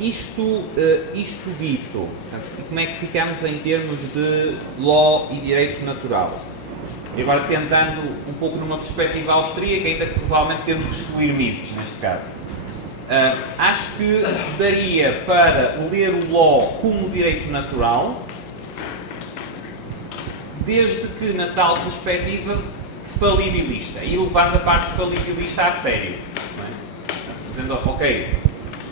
Isto dito, como é que ficamos em termos de law e direito natural? E agora tentando um pouco numa perspectiva austríaca, ainda que provavelmente tendo que excluir Mises neste caso. Acho que daria para ler o law como direito natural, desde que na tal perspectiva falibilista, e levando a parte falibilista a sério. Não é? Dizendo, ok,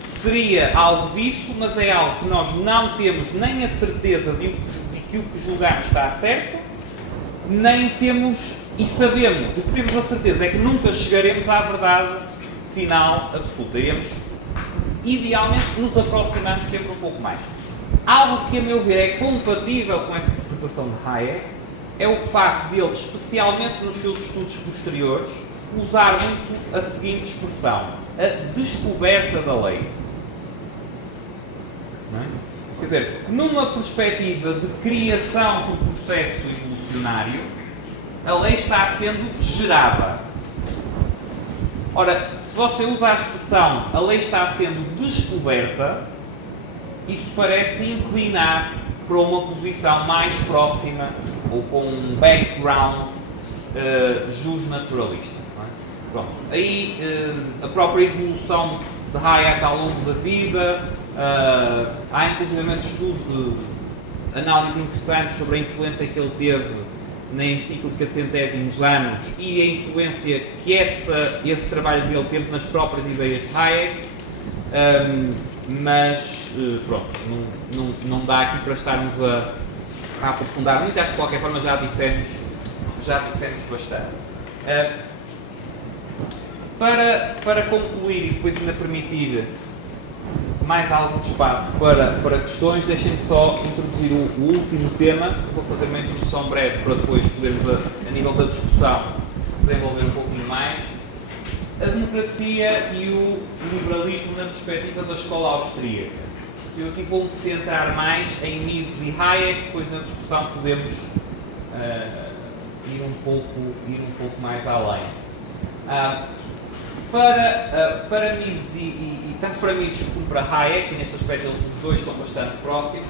seria algo disso, mas é algo que nós não temos nem a certeza de que o que julgamos está certo, nem temos e sabemos. O que temos a certeza é que nunca chegaremos à verdade final absoluta. Iremos, idealmente, nos aproximando sempre um pouco mais. Algo que, a meu ver, é compatível com essa interpretação de Hayek é o facto de ele, especialmente nos seus estudos posteriores, usar muito a seguinte expressão: a descoberta da lei. Não é? Quer dizer, numa perspectiva de criação por processo evolucionário, a lei está sendo gerada. Ora, se você usa a expressão a lei está sendo descoberta, isso parece inclinar para uma posição mais próxima ou com um background justnaturalista. Não é? Pronto. Aí a própria evolução de Hayek ao longo da vida, há inclusivamente estudo de análise interessante sobre a influência que ele teve na encíclica Centésimos Anos e a influência que esse trabalho dele teve nas próprias ideias de Hayek, mas pronto, não dá aqui para estarmos a aprofundar muito. Acho que de qualquer forma já dissemos bastante. Para concluir e depois ainda permitir mais algum espaço para questões, deixem-me só introduzir o último tema. Vou fazer uma introdução breve para depois podermos, a nível da discussão, desenvolver um pouquinho mais. A democracia e o liberalismo na perspectiva da escola austríaca. Eu aqui vou-me centrar mais em Mises e Hayek, depois na discussão podemos ir um pouco mais além. Para Mises e tanto para Mises como para Hayek, e neste aspecto os dois estão bastante próximos,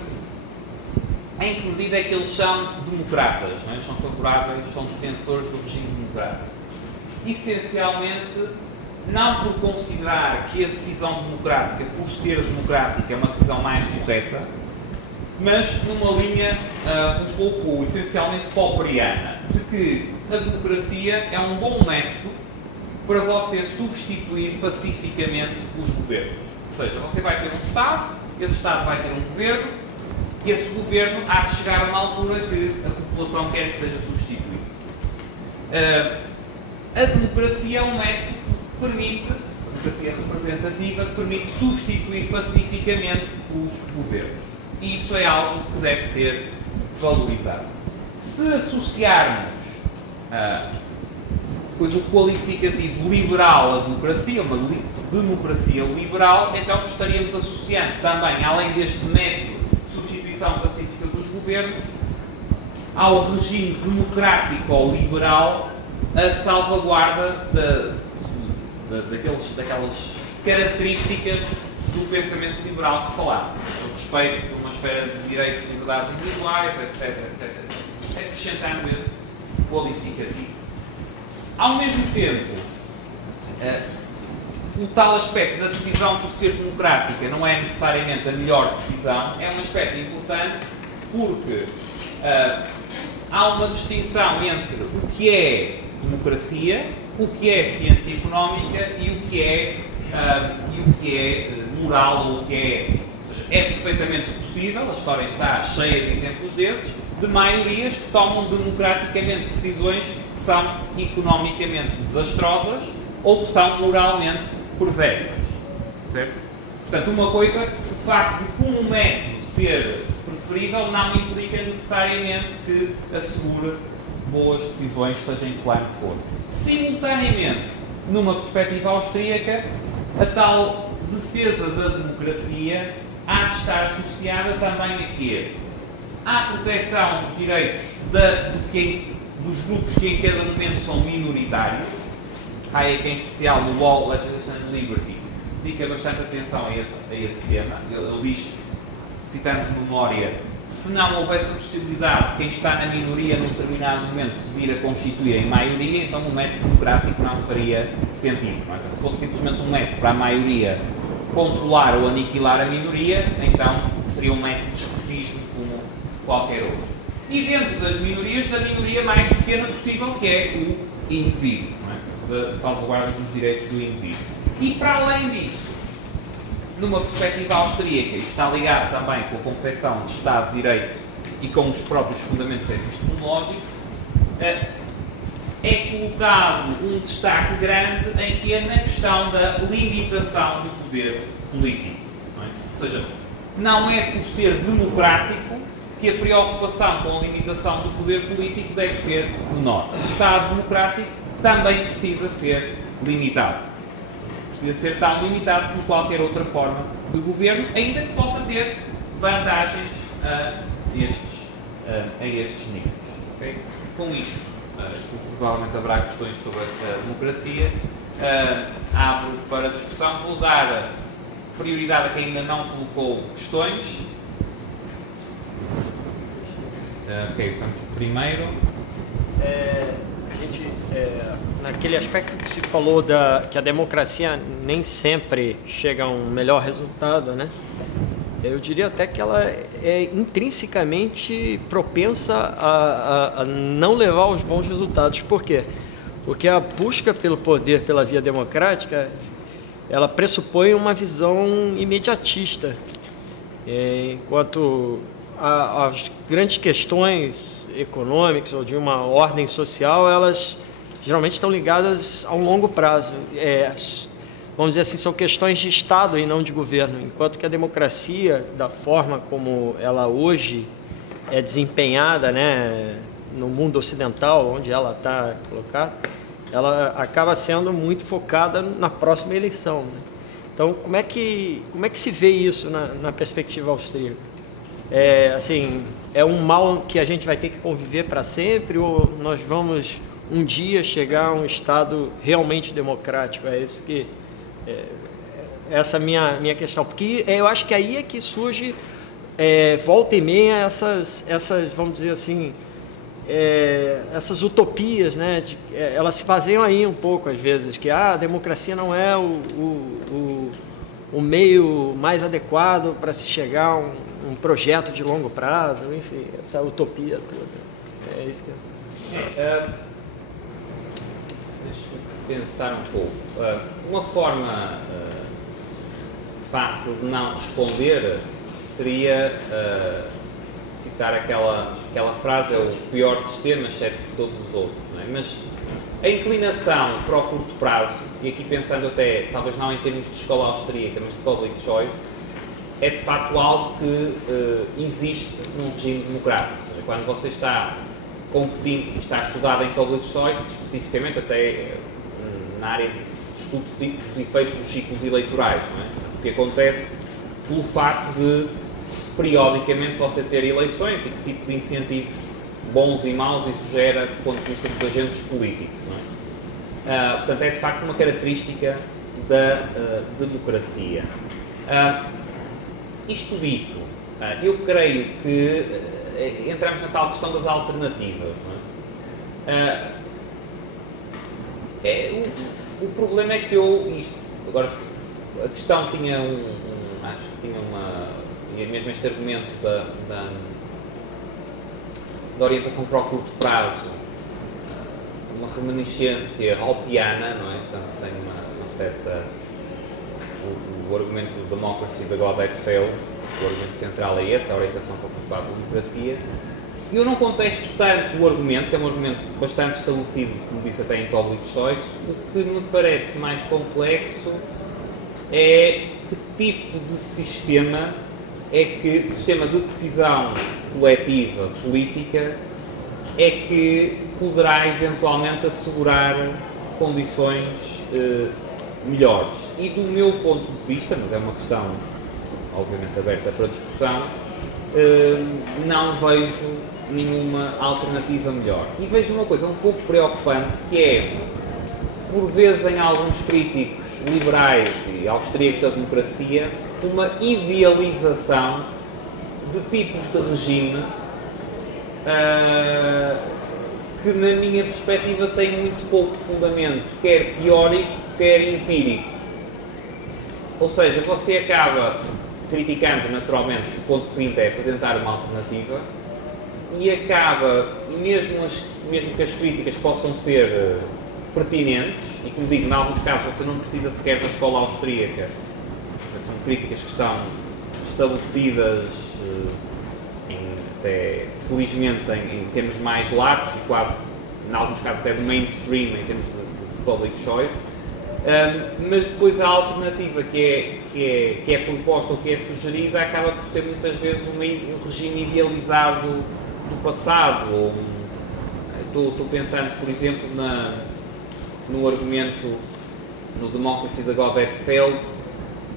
em que medida é que eles são democratas, não é? São favoráveis, são defensores do regime democrático. Essencialmente, não por considerar que a decisão democrática, por ser democrática, é uma decisão mais correta, mas numa linha um pouco, essencialmente, popperiana, de que a democracia é um bom método para você substituir pacificamente os governos. Ou seja, você vai ter um Estado, esse Estado vai ter um governo, e esse governo há de chegar a uma altura que a população quer que seja substituído. A democracia é um método que permite, a democracia representativa, que permite substituir pacificamente os governos. E isso é algo que deve ser valorizado. Se associarmos pois o qualificativo liberal à democracia, uma democracia liberal, então estaríamos associando também, além deste método de substituição pacífica dos governos, ao regime democrático ou liberal a salvaguarda daquelas características do pensamento liberal que falámos, o respeito por uma esfera de direitos e liberdades individuais, etc. Acrescentando esse qualificativo. Ao mesmo tempo, o tal aspecto da decisão por ser democrática não é necessariamente a melhor decisão, é um aspecto importante porque há uma distinção entre o que é democracia, o que é ciência económica e o que é moral, ou o que é... Ou seja, é perfeitamente possível, a história está cheia de exemplos desses, de maiorias que tomam democraticamente decisões que são economicamente desastrosas ou que são moralmente perversas. Certo? Portanto, uma coisa, o facto de como método ser preferível não implica necessariamente que assegure boas decisões, seja em que plano for. Simultaneamente, numa perspectiva austríaca, a tal defesa da democracia há de estar associada também a quê? À proteção dos direitos dos grupos que em cada momento são minoritários, Hayek em especial no Law, Legislation and Liberty, dedica bastante atenção a esse tema. Ele diz, citando de memória, se não houvesse a possibilidade de quem está na minoria num determinado momento se vir a constituir em maioria, então o método democrático não faria sentido. Não é? Então, se fosse simplesmente um método para a maioria controlar ou aniquilar a minoria, então seria um método de despotismo como qualquer outro. E dentro das minorias, da minoria mais pequena possível, que é o indivíduo, não é? Da salvaguarda dos direitos do indivíduo. E para além disso, numa perspectiva austríaca, e está ligado também com a concepção de Estado de Direito e com os próprios fundamentos epistemológicos, é colocado um destaque grande em que é na questão da limitação do poder político. Não é? Ou seja, não é por ser democrático que a preocupação com a limitação do poder político deve ser menor. O Estado democrático também precisa ser limitado. Precisa ser tão limitado como qualquer outra forma de governo, ainda que possa ter vantagens a estes níveis. Okay? Com isto, provavelmente haverá questões sobre a democracia. Abro para discussão. Vou dar prioridade a quem ainda não colocou questões. Ok, vamos primeiro. Naquele aspecto que se falou que a democracia nem sempre chega a um melhor resultado, né? Eu diria até que ela é intrinsecamente propensa a não levar aos bons resultados. Por quê? Porque a busca pelo poder pela via democrática, ela pressupõe uma visão imediatista, enquanto as grandes questões econômicas ou de uma ordem social, elas geralmente estão ligadas a um longo prazo. Vamos dizer assim, são questões de Estado e não de governo, enquanto que a democracia, da forma como ela hoje é desempenhada, né, no mundo ocidental, onde ela está colocada, ela acaba sendo muito focada na próxima eleição. Né? Então, como é que se vê isso na perspectiva austríaca? É um mal que a gente vai ter que conviver para sempre, ou nós vamos um dia chegar a um Estado realmente democrático? É isso que... essa é a minha questão. Porque eu acho que aí é que surge, volta e meia, essas vamos dizer assim, essas utopias, né? Elas se baseiam aí um pouco, às vezes, que a democracia não é o meio mais adequado para se chegar a um projeto de longo prazo, enfim, essa utopia toda. É isso que Deixa-me pensar um pouco. Uma forma fácil de não responder seria citar aquela frase: é o pior sistema, exceto por todos os outros. Não é? Mas a inclinação para o curto prazo, e aqui pensando até, talvez não em termos de escola austríaca, mas de public choice, é de facto algo que existe num regime democrático. Ou seja, quando você está competindo, está estudado em public choice, especificamente até na área de estudo dos efeitos dos ciclos eleitorais, não é? O que acontece pelo facto de, periodicamente, você ter eleições e que tipo de incentivos bons e maus isso gera do ponto de vista dos agentes políticos. Não é? Portanto, é de facto uma característica da democracia. Isto dito, eu creio que entramos na tal questão das alternativas. Não é? O problema é que agora, a questão tinha acho que tinha mesmo este argumento da orientação para o curto prazo, uma reminiscência hobbesiana, não é? Portanto, tem uma certa... O argumento do democracy, the God that failed, o argumento central é esse, a orientação para o curto prazo da democracia. Eu não contesto tanto o argumento, que é um argumento bastante estabelecido, como disse até em public choice. O que me parece mais complexo é que tipo de sistema sistema de decisão coletiva política é que poderá eventualmente assegurar condições melhores. E do meu ponto de vista, mas é uma questão obviamente aberta para discussão, não vejo nenhuma alternativa melhor. E vejo uma coisa um pouco preocupante, que é por vezes em alguns críticos liberais e austríacos da democracia, uma idealização de tipos de regime que, na minha perspectiva, tem muito pouco fundamento, quer teórico, quer empírico. Ou seja, você acaba criticando, naturalmente, o ponto seguinte é apresentar uma alternativa e acaba, mesmo que as críticas possam ser pertinentes, e como digo, em alguns casos você não precisa sequer da escola austríaca, são críticas que estão estabelecidas, até, felizmente, em termos mais latos e quase, em alguns casos, até do mainstream, em termos de public choice. Mas depois a alternativa que é proposta ou que é sugerida acaba por ser muitas vezes um regime idealizado do passado. Estou pensando, por exemplo, no argumento no Democracy da Godard Feld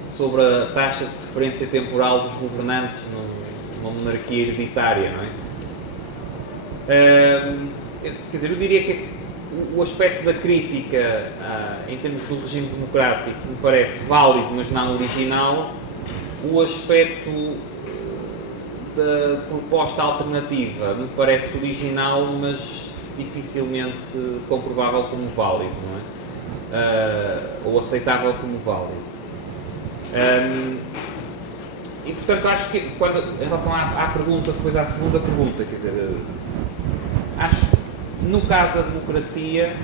sobre a taxa de preferência temporal dos governantes numa monarquia hereditária, não é? Quer dizer, eu diria que o aspecto da crítica em termos do regime democrático me parece válido, mas não original. O aspecto da proposta alternativa me parece original, mas dificilmente comprovável como válido, não é? Ou aceitável como válido. E portanto acho que, em relação à pergunta, depois à segunda pergunta, quer dizer, acho que no caso da democracia,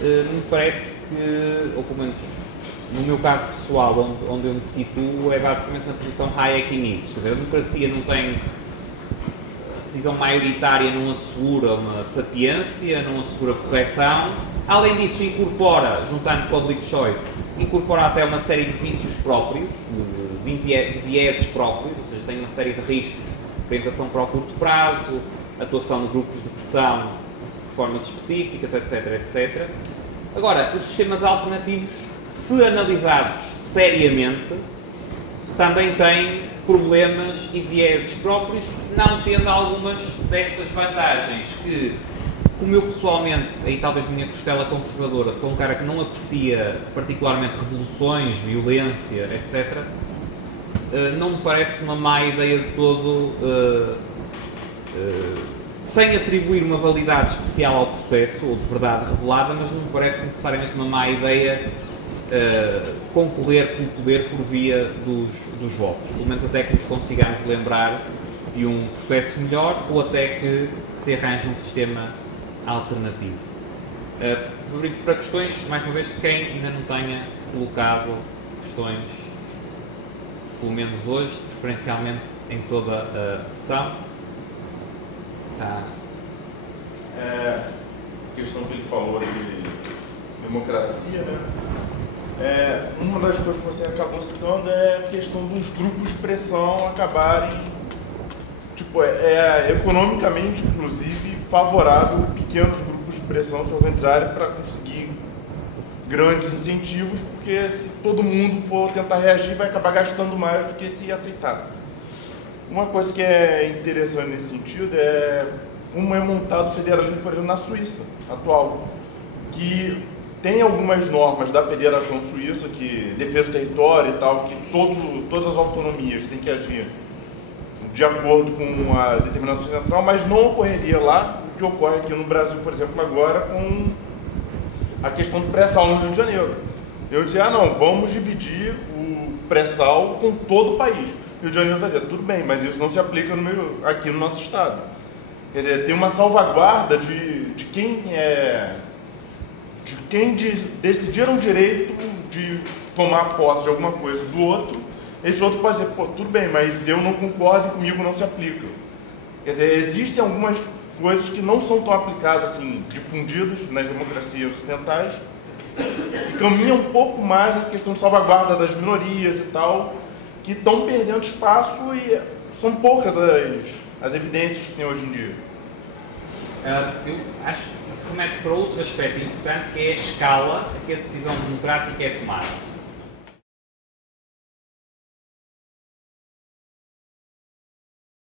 me parece que, ou pelo menos no meu caso pessoal, onde eu me situo, é basicamente na posição Hayek e Mises. Quer dizer, a democracia não tem, a decisão maioritária não assegura uma sapiência, não assegura correção. Além disso, incorpora, juntando public choice, incorpora até uma série de vícios próprios, de vieses próprios, ou seja, tem uma série de riscos, orientação para o curto prazo, atuação de grupos de pressão de formas específicas, etc, etc. Agora, os sistemas alternativos, se analisados seriamente, também têm problemas e vieses próprios, não tendo algumas destas vantagens que, como eu pessoalmente, aí talvez minha costela conservadora, sou um cara que não aprecia particularmente revoluções, violência, etc., não me parece uma má ideia de todo, sem atribuir uma validade especial ao processo, ou de verdade revelada, mas não me parece necessariamente uma má ideia concorrer pelo poder por via dos votos. Pelo menos até que nos consigamos lembrar de um processo melhor, ou até que se arranje um sistema alternativo. Para questões, mais uma vez, de quem ainda não tenha colocado questões, pelo menos hoje, preferencialmente em toda a sessão. Tá. A questão que ele falou de democracia, né? Uma das coisas que você acabou citando é a questão dos grupos de pressão acabarem, tipo, economicamente, inclusive, favorável pequenos grupos de pressão se organizarem para conseguir grandes incentivos, porque se todo mundo for tentar reagir, vai acabar gastando mais do que se aceitar. Uma coisa que é interessante nesse sentido é como é montado o federalismo, por exemplo, na Suíça atual, que tem algumas normas da Federação Suíça, que defesa do território e tal, que todas as autonomias têm que agir de acordo com a determinação central, mas não ocorreria lá o que ocorre aqui no Brasil, por exemplo, agora com a questão do pré-sal no Rio de Janeiro. Eu dizia, não, vamos dividir o pré-sal com todo o país. Rio de Janeiro vai dizer, tudo bem, mas isso não se aplica aqui no nosso estado. Quer dizer, tem uma salvaguarda de quem decidiram o direito de tomar posse de alguma coisa do outro. Esse outro pode dizer, pô, tudo bem, mas eu não concordo e comigo não se aplica. Quer dizer, existem algumas coisas que não são tão aplicadas, assim, difundidas nas democracias ocidentais, e caminham um pouco mais nessa questão de salvaguarda das minorias e tal, que estão perdendo espaço e são poucas as evidências que tem hoje em dia. Eu acho que se remete para outro aspecto importante, que é a escala a que a decisão democrática é tomada.